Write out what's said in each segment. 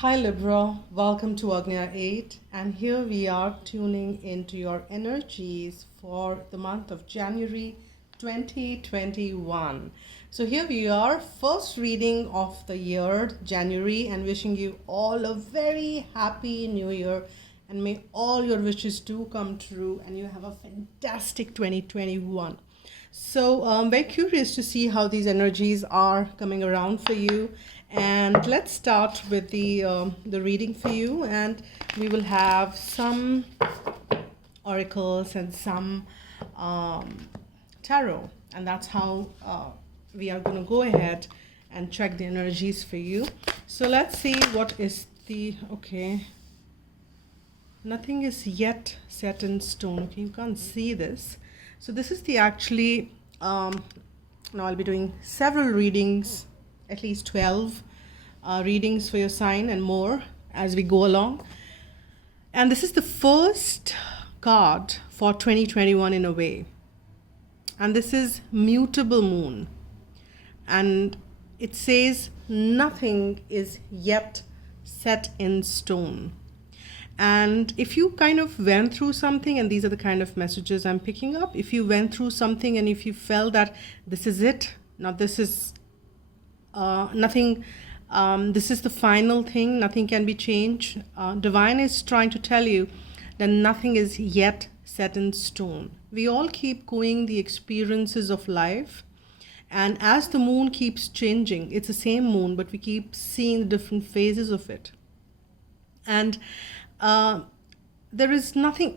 Hi Libra, welcome to Agnya 8, and here we are tuning into your energies for the month of January 2021. So here we are, first reading of the year, January, and wishing you all a very happy new year, and may all your wishes do come true and you have a fantastic 2021. So I'm very curious to see how these energies are coming around for you. And let's start with the reading for you. And we will have some oracles and some tarot. And that's how we are going to go ahead and check the energies for you. So let's see what is the... Okay. Nothing is yet set in stone. Okay, you can't see this. So this is the actually, now I'll be doing several readings, at least 12 readings for your sign and more as we go along. And this is the first card for 2021 in a way. And this is Mutable Moon. And it says nothing is yet set in stone. And if you kind of went through something, and these are the kind of messages I'm picking up, if you went through something and if you felt that this is it, now this is nothing, this is the final thing, nothing can be changed. Divine is trying to tell you that nothing is yet set in stone. We all keep going the experiences of life. And as the moon keeps changing, it's the same moon, but we keep seeing the different phases of it. And there is nothing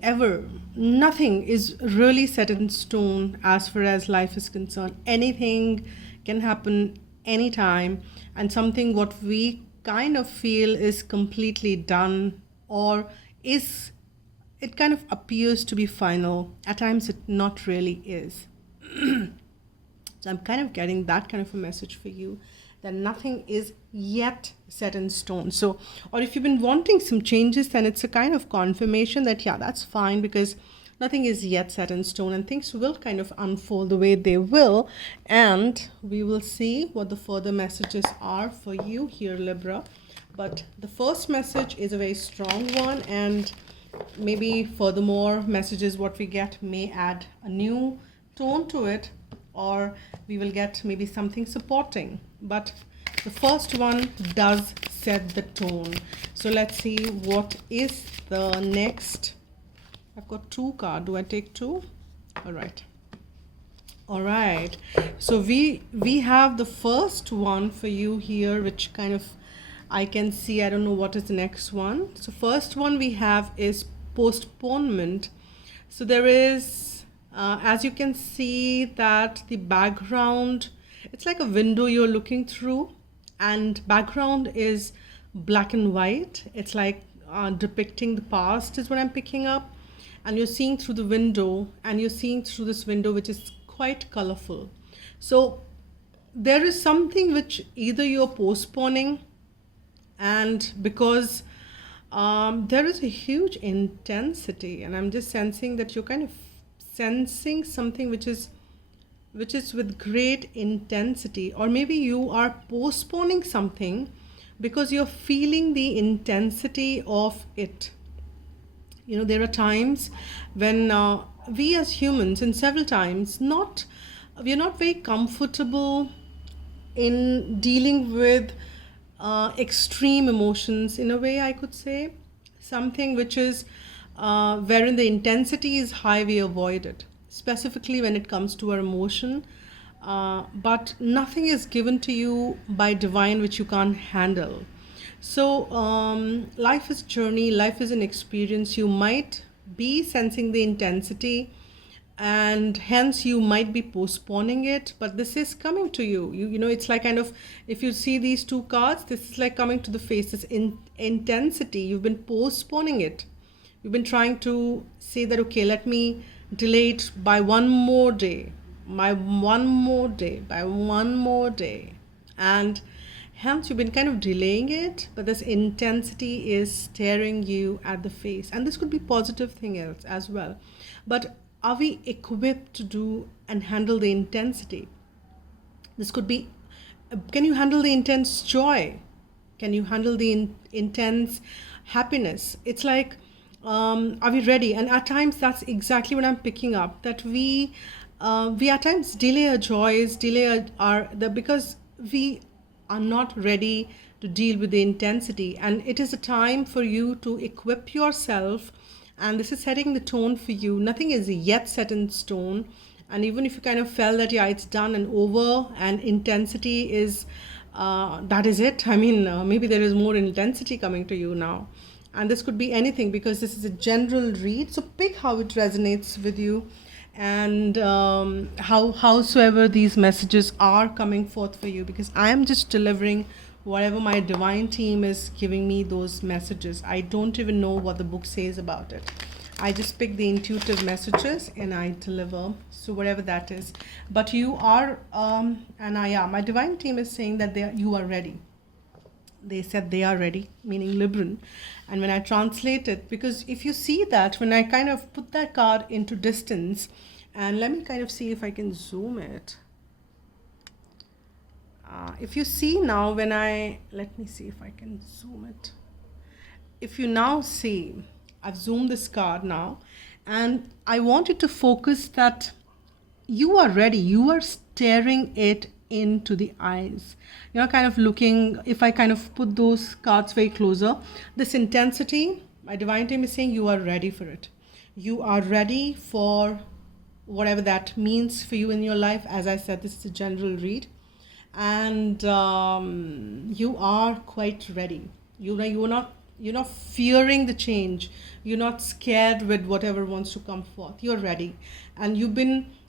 is really set in stone as far as life is concerned. Anything can happen anytime, and something what we kind of feel is completely done or is, it kind of appears to be final. At times it not really is. So I'm kind of getting that kind of a message for you, that nothing is yet set in stone. So, or if you've been wanting some changes, then it's a kind of confirmation that, yeah, that's fine, because nothing is yet set in stone and things will kind of unfold the way they will. And we will see what the further messages are for you here, Libra. But the first message is a very strong one, and maybe furthermore messages what we get may add a new tone to it, or we will get maybe something supporting. But the first one does set the tone. So let's see what is the next. I've got two cards. Do I take two? All right. All right. So we have the first one for you here, which kind of I can see. I don't know what is the next one. So first one we have is postponement. So there is, as you can see, that the background, it's like a window you're looking through, and background is black and white. It's like depicting the past is what I'm picking up. And you're seeing through the window, and you're seeing through this window, which is quite colorful. So there is something which either you're postponing, and because there is a huge intensity, and I'm just sensing that you're kind of sensing something which is with great intensity, or maybe you are postponing something because you're feeling the intensity of it. You know, there are times when we as humans, and several times, we're not very comfortable in dealing with extreme emotions, in a way I could say. Something which is wherein the intensity is high, we avoid it, specifically when it comes to our emotion. But nothing is given to you by divine which you can't handle. So life is journey, life is an experience. You might be sensing the intensity, and hence you might be postponing it, but this is coming to you. You know, it's like kind of, if you see these two cards, this is like coming to the face, this intensity. You've been postponing it. You've been trying to say that, okay, let me delay it by one more day, by one more day. And hence you've been kind of delaying it, but this intensity is staring you at the face. And this could be positive thing else as well. But are we equipped to do and handle the intensity? This could be, can you handle the intense joy? Can you handle the intense happiness? It's like, are we ready? And at times, that's exactly what I'm picking up. That we at times delay our joys, delay because we are not ready to deal with the intensity. And it is a time for you to equip yourself. And this is setting the tone for you. Nothing is yet set in stone. And even if you kind of felt that, yeah, it's done and over, and intensity is, that is it. I mean, maybe there is more intensity coming to you now. And this could be anything, because this is a general read. So pick how it resonates with you, and howsoever these messages are coming forth for you, because I am just delivering whatever my divine team is giving me, those messages. I don't even know what the book says about it. I just pick the intuitive messages and I deliver. So whatever that is. But you are, my divine team is saying that you are ready. They said they are ready, meaning Libran. And when I translate it, because if you see that, when I kind of put that card into distance, and let me kind of see if I can zoom it. If you see now, let me see if I can zoom it. If you now see, I've zoomed this card now, and I want you to focus that you are ready. You are staring it into the eyes. You're kind of looking, if I kind of put those cards very closer, this intensity, my divine team is saying you are ready for it. You are ready for whatever that means for you in your life. As I said, this is a general read. And you are quite ready. You're not fearing the change. You're not scared with whatever wants to come forth. You're ready. And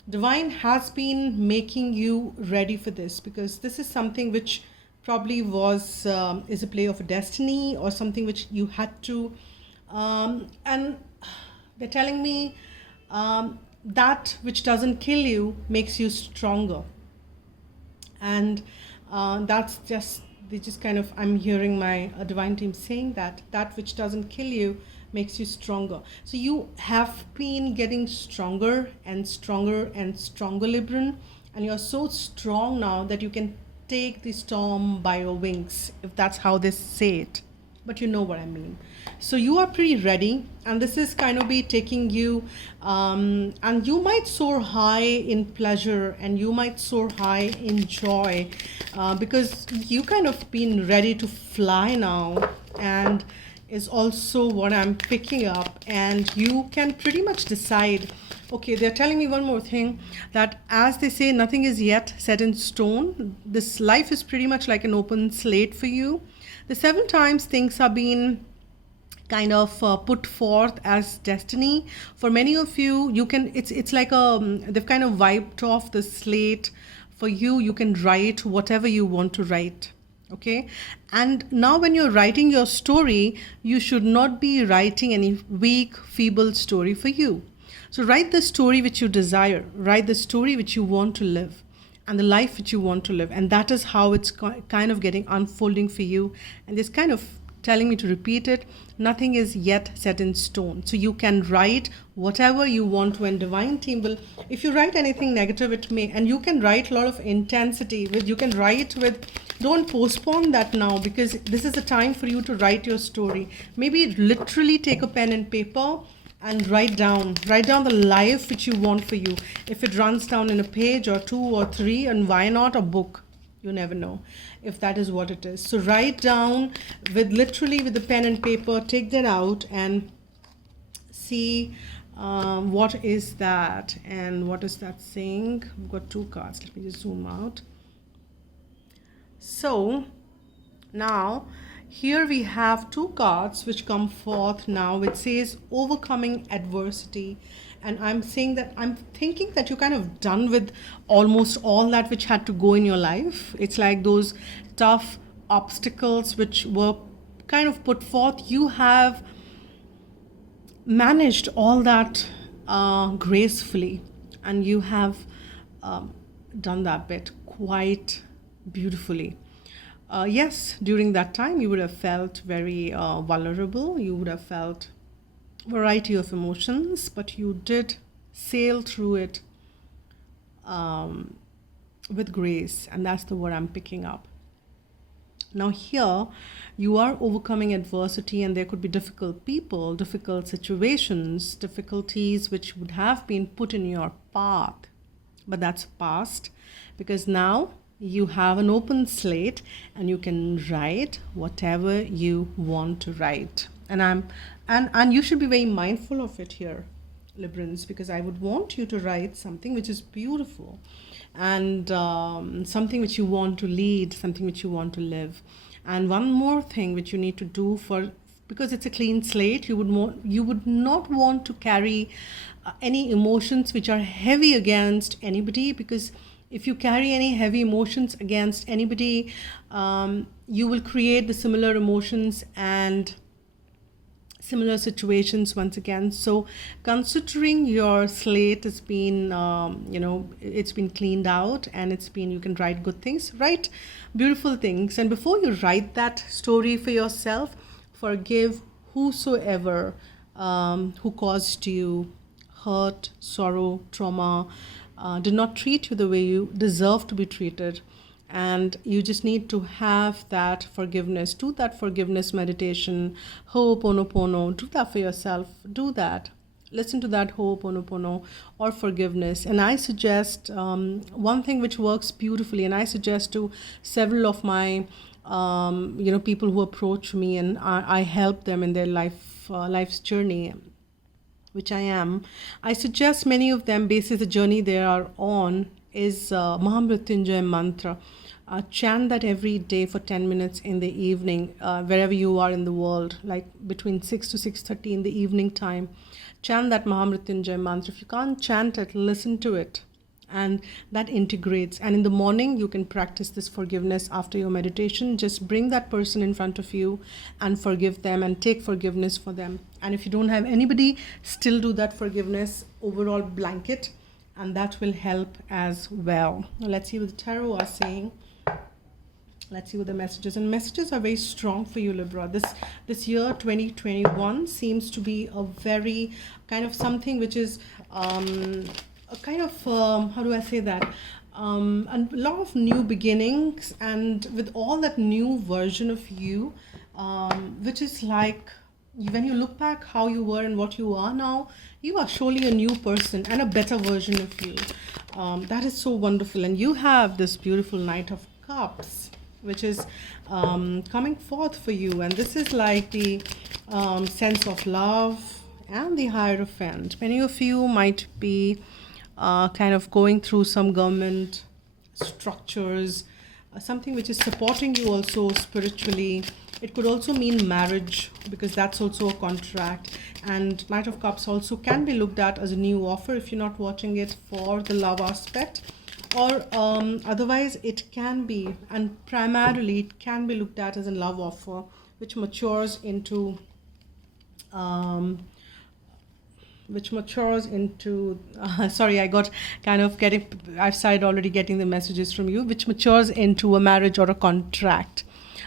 divine has been making you ready for this, because this is something which probably is a play of destiny, or something which you had to, and they're telling me that which doesn't kill you makes you stronger. And that's just, I'm hearing my divine team saying that which doesn't kill you makes you stronger. So you have been getting stronger and stronger and stronger, Libran. And you're so strong now that you can take the storm by your wings, if that's how they say it. But you know what I mean. So you are pretty ready, and this is kind of be taking you, and you might soar high in pleasure, and you might soar high in joy, because you kind of been ready to fly now, and is also what I'm picking up. And you can pretty much decide. Okay, they're telling me one more thing, that as they say, nothing is yet set in stone. This life is pretty much like an open slate for you. The 7 times things are being kind of put forth as destiny. For many of you, it's like they've kind of wiped off the slate for you. You can write whatever you want to write. Okay, and now when you're writing your story, you should not be writing any weak, feeble story for you. So write the story which you desire, write the story which you want to live, and the life which you want to live. And that is how it's kind of getting unfolding for you. And this kind of telling me to repeat it. Nothing is yet set in stone. So you can write whatever you want to, and divine team will, if you write anything negative, it may, and you can write a lot of intensity with, you can write with, don't postpone that now, because this is a time for you to write your story. Maybe literally take a pen and paper and write down the life which you want for you. If it runs down in a page or 2 or 3, and why not a book? You never know if that is what it is. So write down with the pen and paper, take that out and see what is that, and what is that saying. We've got 2 cards. Let me just zoom out. So now here we have 2 cards which come forth now. It says overcoming adversity. And I'm thinking that you're kind of done with almost all that which had to go in your life. It's like those tough obstacles which were kind of put forth. You have managed all that gracefully, and you have done that bit quite beautifully. Yes, during that time you would have felt very vulnerable. You would have felt variety of emotions, but you did sail through it with grace, and that's the word I'm picking up. Now, here you are overcoming adversity, and there could be difficult people, difficult situations, difficulties which would have been put in your path. But that's past, because now you have an open slate and you can write whatever you want to write. And you should be very mindful of it here, Librans, because I would want you to write something which is beautiful, and something which you want to lead, something which you want to live. And one more thing which you need to do, for because it's a clean slate, you would not want to carry any emotions which are heavy against anybody, because if you carry any heavy emotions against anybody, you will create the similar emotions and similar situations once again. So considering your slate has been it's been cleaned out, and you can write good things, write beautiful things. And before you write that story for yourself, forgive whosoever who caused you hurt, sorrow, trauma, did not treat you the way you deserve to be treated. And you just need to have that forgiveness. Do that forgiveness meditation, Ho'oponopono. Do that for yourself. Do that. Listen to that Ho'oponopono or forgiveness. And I suggest one thing which works beautifully, and I suggest to several of my people who approach me, and I help them in their life's journey, which I suggest many of them, basis the journey they are on, is Mahamrityunjay mantra. Chant that every day for 10 minutes in the evening, wherever you are in the world, like between 6 to 6:30 in the evening time. Chant that Mahamrityunjay mantra. If you can't chant it, listen to it, and that integrates. And in the morning, you can practice this forgiveness after your meditation. Just bring that person in front of you and forgive them, and take forgiveness for them. And if you don't have anybody, still do that forgiveness overall blanket, and that will help as well. Now let's see what the tarot are saying. Let's see what the messages, and messages are very strong for you, Libra. This year 2021 seems to be a very kind of something which is a kind of how do I say that, a lot of new beginnings, and with all that new version of you, which is like, when you look back how you were and what you are now, you are surely a new person and a better version of you. That is so wonderful. And you have this beautiful Knight of Cups, which is coming forth for you. And this is like the sense of love and the Hierophant. Many of you might be kind of going through some government structures, something which is supporting you also spiritually. It could also mean marriage, because that's also a contract. And Knight of Cups also can be looked at as a new offer if you're not watching it for the love aspect. Or otherwise it can be, and primarily it can be looked at as a love offer, which matures into sorry, I've started already getting the messages from you, which matures into a marriage or a contract.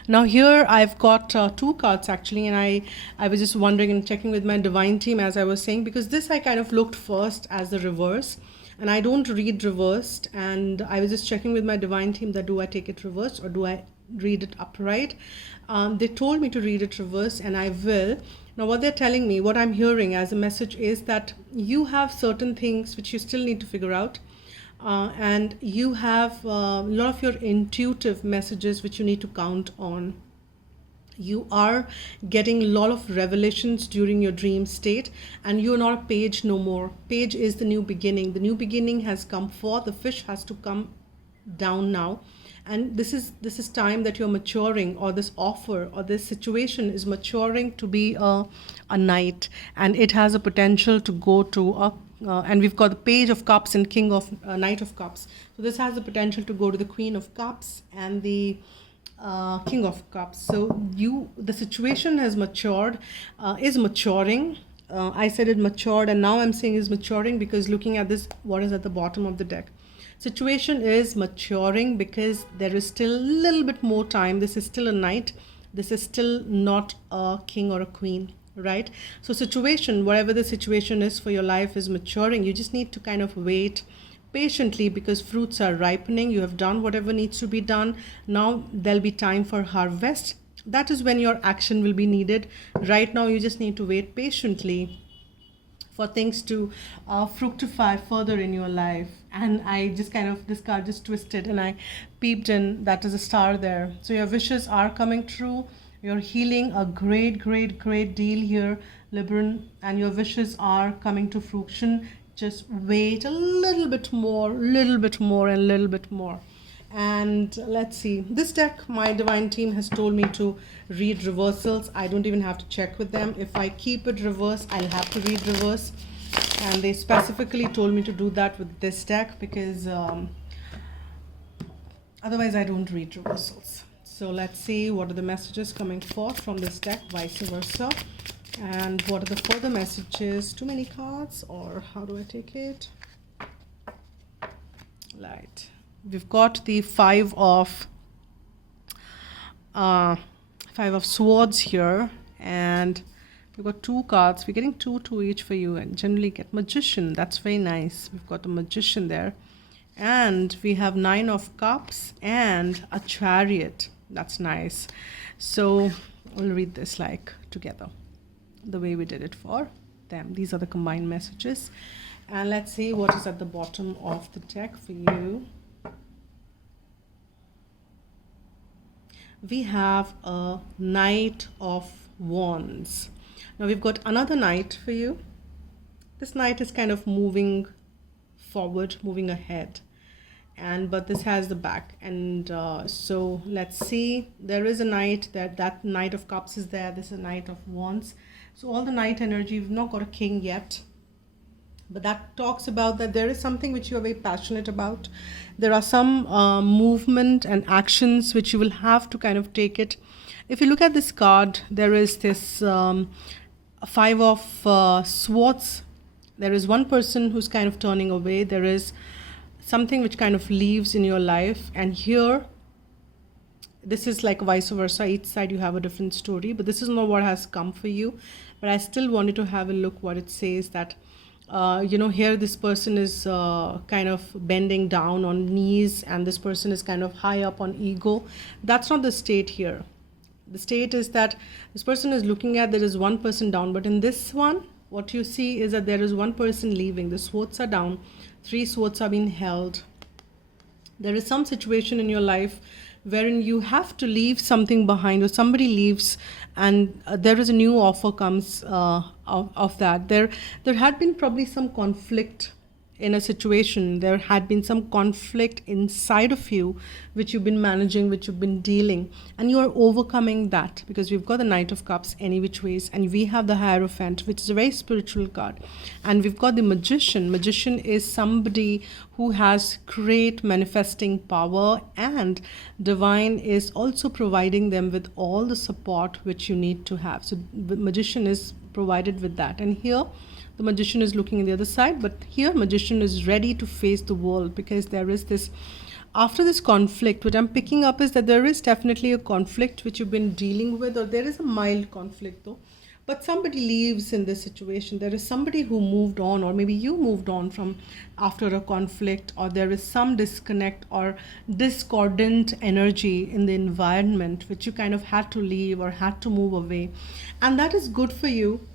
Now here I've got two cards actually, and I was just wondering and checking with my divine team as I was saying, because this I kind of looked first as the reverse, and I don't read reversed, and I was just checking with my divine team that do I take it reversed or do I read it upright. They told me to read it reverse, and I will. Now what they're telling me, what I'm hearing as a message is that you have certain things which you still need to figure out, and you have a lot of your intuitive messages which you need to count on. You are getting a lot of revelations during your dream state, and you're not a page no more. Page is the new beginning. The new beginning has come forth. The fish has to come down now. And this is time that you're maturing, or this offer or this situation is maturing to be a knight, and it has a potential to go to a and we've got the Page of Cups and King of Knight of Cups. So this has the potential to go to the Queen of Cups and the King of Cups. So the situation has matured, is maturing. I said it matured, and now I'm saying is maturing because looking at this, what is at the bottom of the deck. Situation is maturing because there is still a little bit more time. This is still a knight. This is still not a king or a queen, right? So situation, whatever the situation is for your life, is maturing. You just need to kind of wait patiently, because fruits are ripening. You have done whatever needs to be done. Now there'll be time for harvest. That is when your action will be needed. Right now you just need to wait patiently for things to fructify further in your life. And I just kind of, this card just twisted and I peeped in, that is a star there. So your wishes are coming true. You're healing a great deal here, Libran, and your wishes are coming to fruition. Just wait a little bit more, little bit more, and little bit more. And let's see, this deck, my divine team has told me to read reversals. I don't even have to check with them. If I keep it reverse, I'll have to read reverse, and they specifically told me to do that with this deck, because otherwise I don't read reversals. So let's see what are the messages coming forth from this deck, vice versa, and what are the further messages. Too many cards, or how do I take it? Light. We've got the five of swords here, and we've got two cards. We're getting two each for you, and generally get magician. That's very nice. We've got a magician there, and we have 9 of cups and a chariot. That's nice. So we'll read this like together, the way we did it for them. These are the combined messages, and let's see what is at the bottom of the deck for you. We have a Knight of Wands. Now we've got another knight for you. This knight is kind of moving forward, moving ahead, and but this has the back, and so let's see. There is a knight, that Knight of Cups is there. This is a Knight of Wands. So all the knight energy. We've not got a king yet, but that talks about that there is something which you are very passionate about. There are some movement and actions which you will have to kind of take it. If you look at this card, there is this 5 of swords. There is one person who's kind of turning away. There is something which kind of leaves in your life, and here this is like vice versa. Each side you have a different story, but this is not what has come for you. But I still wanted to have a look what it says, that here this person is kind of bending down on knees, and this person is kind of high up on ego. That's not the state here. The state is that this person is looking at, there is one person down, but in this one, what you see is that there is one person leaving. The swords are down, 3 swords are being held. There is some situation in your life wherein you have to leave something behind, or somebody leaves, and there is a new offer comes of that. There had been probably some conflict in a situation. There had been some conflict inside of you which you've been managing, which you've been dealing, and you are overcoming that, because we've got the Knight of Cups any which ways, and we have the Hierophant, which is a very spiritual card, and we've got the Magician. Magician is somebody who has great manifesting power, and divine is also providing them with all the support which you need to have. So the Magician is provided with that, and here the Magician is looking on the other side, but here Magician is ready to face the world, because there is this, after this conflict, what I'm picking up is that there is definitely a conflict which you've been dealing with, or there is a mild conflict though, but somebody leaves in this situation. There is somebody who moved on, or maybe you moved on from after a conflict, or there is some disconnect or discordant energy in the environment which you kind of had to leave or had to move away, and that is good for you,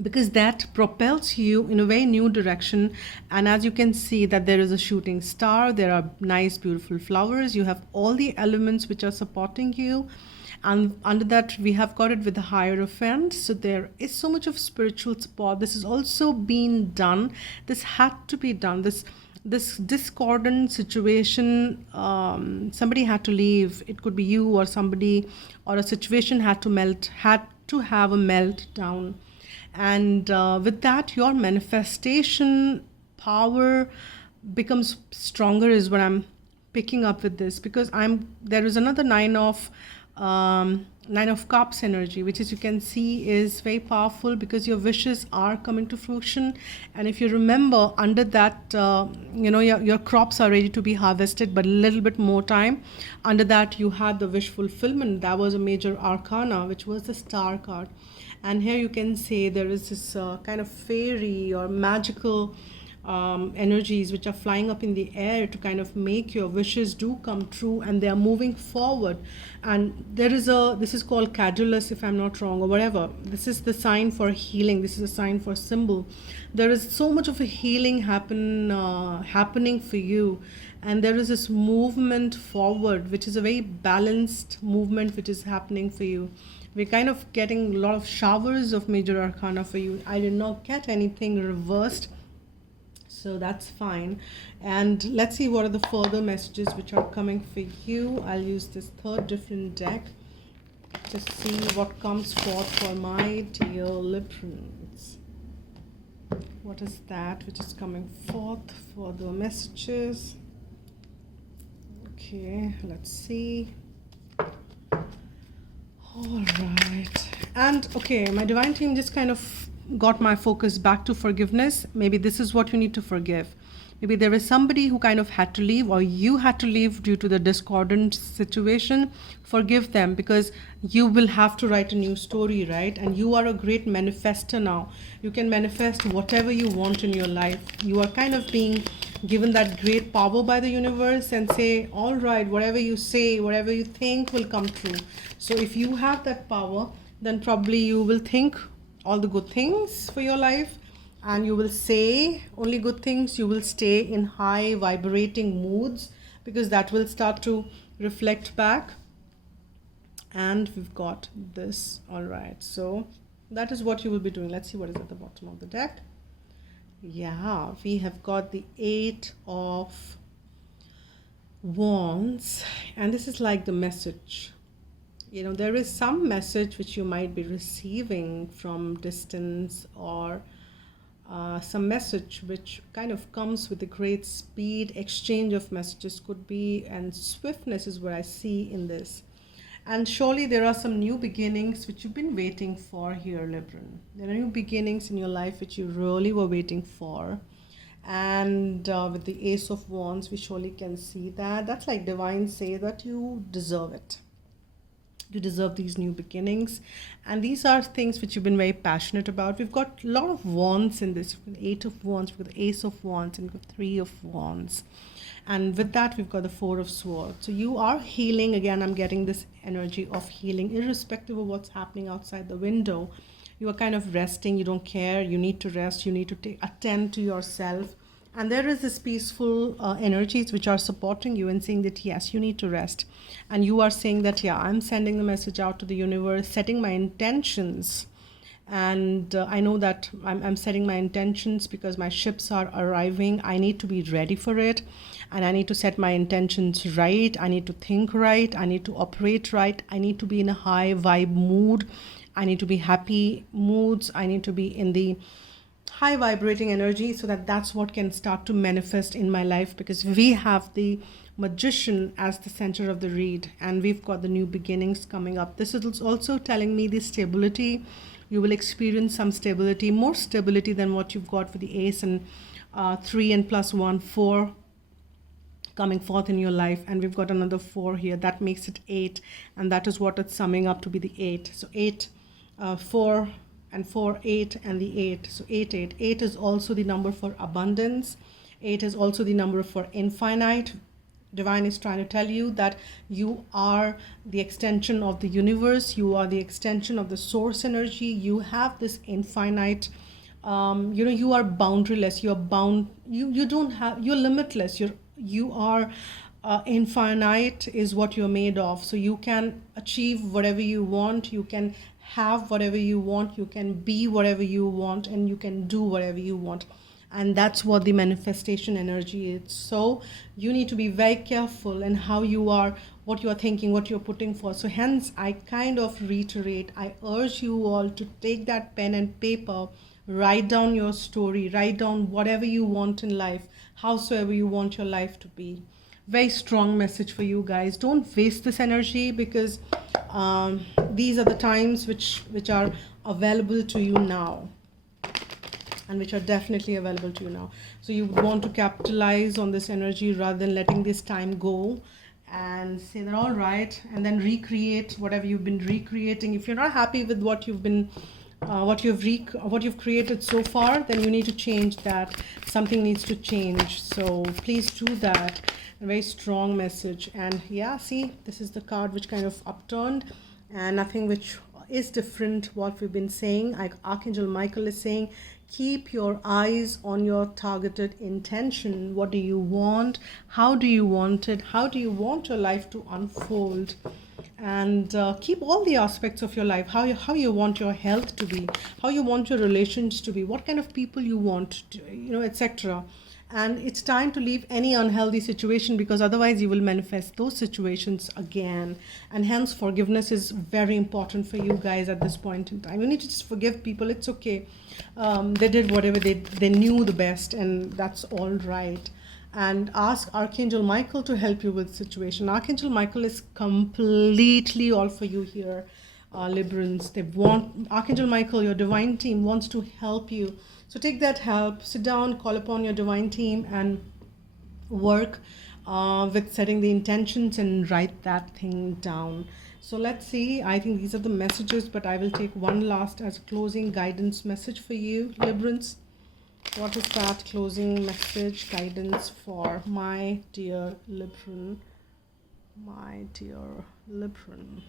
because that propels you in a very new direction. And as you can see that there is a shooting star, there are nice beautiful flowers, you have all the elements which are supporting you, and under that we have got it with the Hierophant. So there is so much of spiritual support. This is also being done, this had to be done, this discordant situation, somebody had to leave. It could be you or somebody, or a situation had to have a meltdown. And with that, your manifestation power becomes stronger, is what I'm picking up with this, because there is another Nine of Cups energy, which, as you can see, is very powerful, because your wishes are coming to fruition. And if you remember, under that, your crops are ready to be harvested, but a little bit more time. Under that, you had the wish fulfillment. That was a major arcana, which was the Star card. And here you can say there is this kind of fairy or magical energies which are flying up in the air to kind of make your wishes do come true, and they are moving forward. And this is called cadulus, if I'm not wrong, or whatever. This is the sign for healing. This is a sign for symbol. There is so much of a healing happening for you, and there is this movement forward, which is a very balanced movement which is happening for you. We're kind of getting a lot of showers of major arcana for you. I did not get anything reversed, so that's fine. And let's see what are the further messages which are coming for you. I'll use this third different deck to see what comes forth for my dear Librans. What is that which is coming forth for the messages? Okay, let's see. All right. And okay, my divine team just kind of got my focus back to forgiveness. Maybe this is what you need to forgive. Maybe there is somebody who kind of had to leave, or you had to leave due to the discordant situation. Forgive them, because you will have to write a new story, right? And you are a great manifester now. You can manifest whatever you want in your life. You are kind of being given that great power by the universe, and say, all right, whatever you say, whatever you think will come true. So if you have that power, then probably you will think all the good things for your life, and you will say only good things. You will stay in high vibrating moods, because that will start to reflect back. And we've got this. All right, so that is what you will be doing. Let's see what is at the bottom of the deck. Yeah, we have got the 8 of Wands, and this is like the message. You know, there is some message which you might be receiving from distance, or some message which kind of comes with a great speed. Exchange of messages could be, and swiftness is what I see in this. And surely there are some new beginnings which you've been waiting for here, Libran. There are new beginnings in your life which you really were waiting for. And with the Ace of Wands, we surely can see that. That's like divine say that you deserve it. You deserve these new beginnings. And these are things which you've been very passionate about. We've got a lot of wands in this. We've got 8 of Wands, we've got the Ace of Wands, and we've got 3 of Wands. And with that, we've got the 4 of Swords. So you are healing. Again, I'm getting this energy of healing, irrespective of what's happening outside the window. You are kind of resting. You don't care. You need to rest. You need to attend to yourself. And there is this peaceful energies which are supporting you and saying that, yes, you need to rest. And you are saying that, yeah, I'm sending the message out to the universe, setting my intentions. And I know that I'm setting my intentions because my ships are arriving. I need to be ready for it. And I need to set my intentions right. I need to think right. I need to operate right. I need to be in a high vibe mood. I need to be happy moods. I need to be in the high vibrating energy, so that's what can start to manifest in my life, because we have the Magician as the center of the read, and we've got the new beginnings coming up. This is also telling me the stability. You will experience some stability, more stability than what you've got for the Ace, and 3 and plus 1, 4 coming forth in your life. And we've got another 4 here. That makes it 8, and that is what it's summing up to be, the 8. So 8, 4 and 4, 8, and the 8. So 8, 8. 8 is also the number for abundance. 8 is also the number for infinite. Divine is trying to tell you that you are the extension of the universe. You are the extension of the source energy. You have this infinite, you are boundaryless. You're bound. You don't have, you're limitless. You are infinite is what you're made of. So you can achieve whatever you want. You can have whatever you want. You can be whatever you want, and you can do whatever you want. And that's what the manifestation energy is. So you need to be very careful in how you are, what you are thinking, what you're putting forth. So hence, I kind of reiterate, I urge you all to take that pen and paper, write down your story, write down whatever you want in life, howsoever you want your life to be. Very strong message for you guys. Don't waste this energy, because these are the times which are available to you now, and which are definitely available to you now. So you would want to capitalize on this energy rather than letting this time go, and say that, all right, and then recreate whatever you've been recreating. If you're not happy with what you've been what you've created so far, then you need to change that. Something needs to change, so please do that. A very strong message. And yeah, see, this is the card which kind of upturned, and nothing which is different what we've been saying. Archangel Michael is saying, keep your eyes on your targeted intention. What do you want? How do you want it? How do you want your life to unfold? And keep all the aspects of your life, how you want your health to be, how you want your relations to be, what kind of people you want to, etc. And it's time to leave any unhealthy situation, because otherwise you will manifest those situations again. And hence forgiveness is very important for you guys at this point in time. You need to just forgive people. It's okay. They did whatever they knew the best, and that's all right. And ask Archangel Michael to help you with the situation. Archangel Michael is completely all for you here, Librans. Archangel Michael, your divine team, wants to help you. So take that help, sit down, call upon your divine team, and work with setting the intentions and write that thing down. So let's see. I think these are the messages, but I will take one last as a closing guidance message for you, Librans. What is that closing message, guidance for my dear Libran? My dear Libran.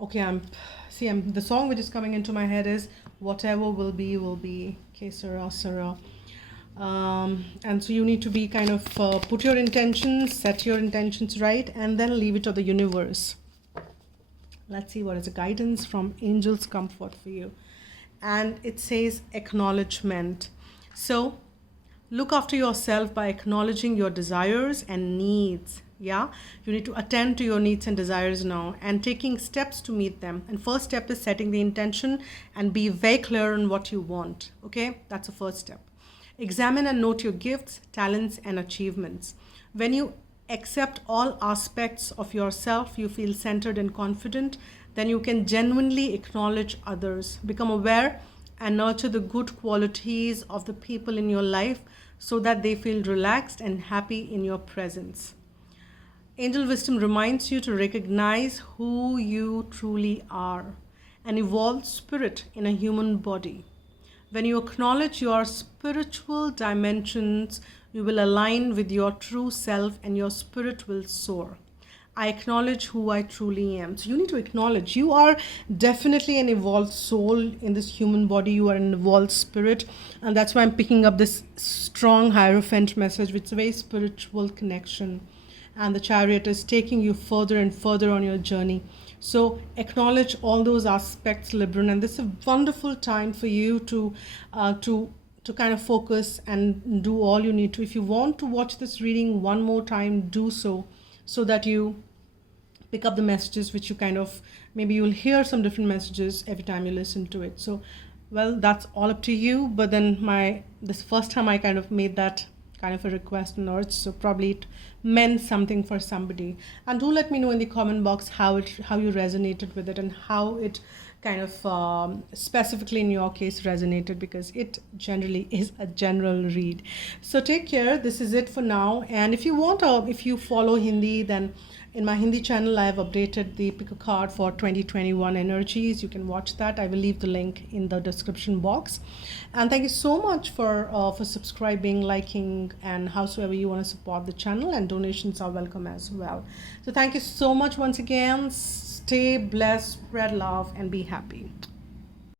Okay, the song which is coming into my head is whatever will be, will be. Okay, Sarah. And so you need to be kind of put your intentions, set your intentions right, and then leave it to the universe. Let's see what is the guidance from Angel's Comfort for you. And it says acknowledgement. So look after yourself by acknowledging your desires and needs. Yeah, you need to attend to your needs and desires now and taking steps to meet them. And first step is setting the intention and be very clear on what you want. Okay, that's the first step. Examine and note your gifts, talents, and achievements. When you accept all aspects of yourself, you feel centered and confident, then you can genuinely acknowledge others. Become aware and nurture the good qualities of the people in your life so that they feel relaxed and happy in your presence. Angel Wisdom reminds you to recognize who you truly are, an evolved spirit in a human body. When you acknowledge your spiritual dimensions, you will align with your true self and your spirit will soar. I acknowledge who I truly am. So you need to acknowledge you are definitely an evolved soul in this human body. You are an evolved spirit. And that's why I'm picking up this strong Hierophant message, which is a very spiritual connection. And the Chariot is taking you further and further on your journey. So acknowledge all those aspects, Libran. And this is a wonderful time for you to kind of focus and do all you need to. If you want to watch this reading one more time, do so that you pick up the messages which you kind of, maybe you'll hear some different messages every time you listen to it. So, well, that's all up to you. But then this first time I kind of made that kind of a request on earth, so probably it meant something for somebody. And do let me know in the comment box how you resonated with it and how it kind of specifically in your case resonated, because it generally is a general read. So take care. This is it for now. And if you follow Hindi, then in my Hindi channel I have updated the pick a card for 2021 energies. You can watch that. I will leave the link in the description box. And thank you so much for subscribing, liking, and howsoever you want to support the channel, and donations are welcome as well. So thank you so much once again. Stay blessed, spread love, and be happy.